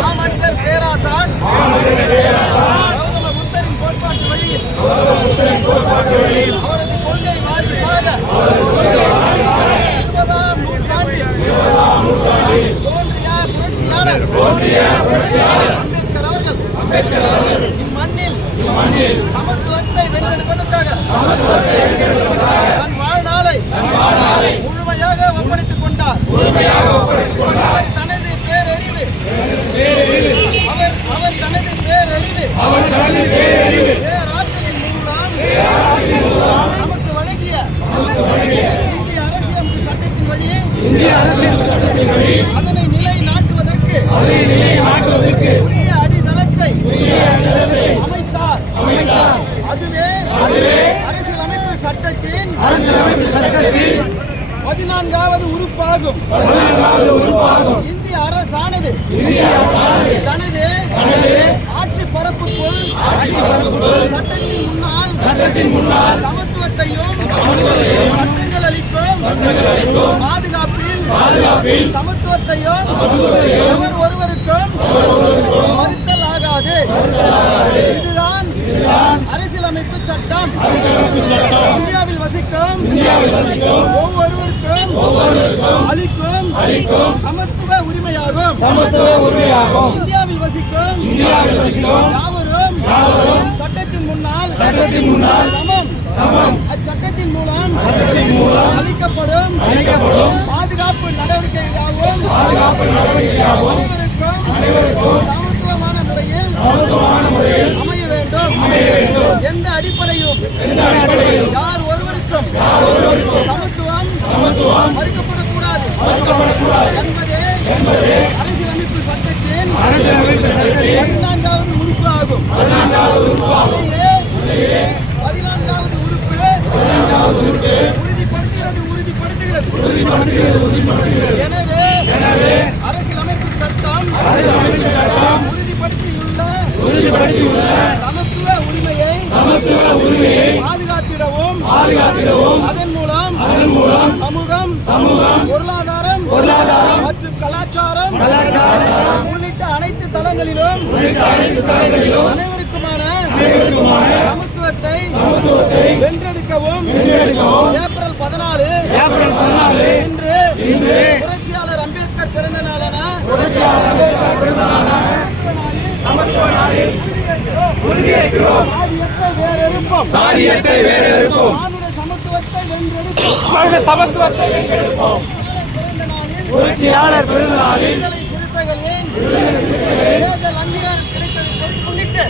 மாமனிதர் பேராசான் கௌதம புத்தரின் கோட்பாட்டு வழியில் அவரது கொள்கை வாரிசாக 20ஆம் நூற்றாண்டில் தோன்றிய புரட்சியாளர் அம்பேத்கர் அவர்கள் இம்மண்ணில் சமத்துவத்தை வென்றெடுப்பதற்காக தன் வாழ்நாளை முழுமையாக ஒப்படைத்துக் கொண்டார். அவர் தனது பேரறிவு பேராற்றலின் மூலம் நமக்கு வழங்கிய இந்திய அரசியல் சட்டத்தின் வழி அதனை நிலைநாட்டுவதற்கு உரிய அடித்தளத்தை அமைத்தார். அதுவே அரசியலமைப்பு சட்டத்தின் 14வது உறுப்பாகும். இந்திய அரசானது தனது ஆட்சி பரப்புக்குள் சட்டத்தின் முன்னால் சமத்துவத்தையும் சட்டங்கள் அளிக்கும் பாதுகாப்பில் சமத்துவத்தையும் எவர் ஒருவருக்கும் மறுத்தல் ஆகாது. இதுதான் அரசியலமைப்பு சட்டம். இந்தியாவில் வசிக்கும் ஒவ்வொருவருக்கும் அளிக்கும் சமத்துவ உரிமையாகும். இந்தியாவில் வசிக்கும் யாவரும் சட்டத்தின் முன்னால் சமம். அச்சட்டத்தின் மூலம் அளிக்கப்படும் பாதுகாப்பு நடவடிக்கையாகவும் அனைவருக்கும் சமத்துவமான முறையில் அமைய வேண்டும். எந்த அடிப்படையும் யார் ஒருவருக்கும் சமத்துவம் மறுக்கப்படக்கூடாது என்பதே அரசியலமைப்பு சட்டத்தின் 14வது உறுப்பு ஆகும். 14வது உறுப்பு உறுதிப்படுத்துகிறது. எனவே அரசியலமைப்பு சட்டம் உறுதிப்படுத்தியுள்ள சமத்துவ உரிமையை பாதுகாத்திடவும் அதன் மூலம் சமூகம் பொருளாதாரம் மற்றும் கலாச்சாரம் உள்ளிட்ட அனைத்து தளங்களிலும் அனைவருக்குமான சமத்துவத்தை வென்றெடுக்கவும் ஏப்ரல் 14 இன்று புரட்சியாளர் அம்பேத்கர் பிறந்த நாளான சாதியத்தை வேறெடுப்போம். சமத்துவத்தை வென்றெடுப்போம். புரட்சியாளர் பிறந்த நாளில் சிறுத்தைகளின் தேர்தல் அங்கீகாரம் கிடைத்ததை முன்னிட்டு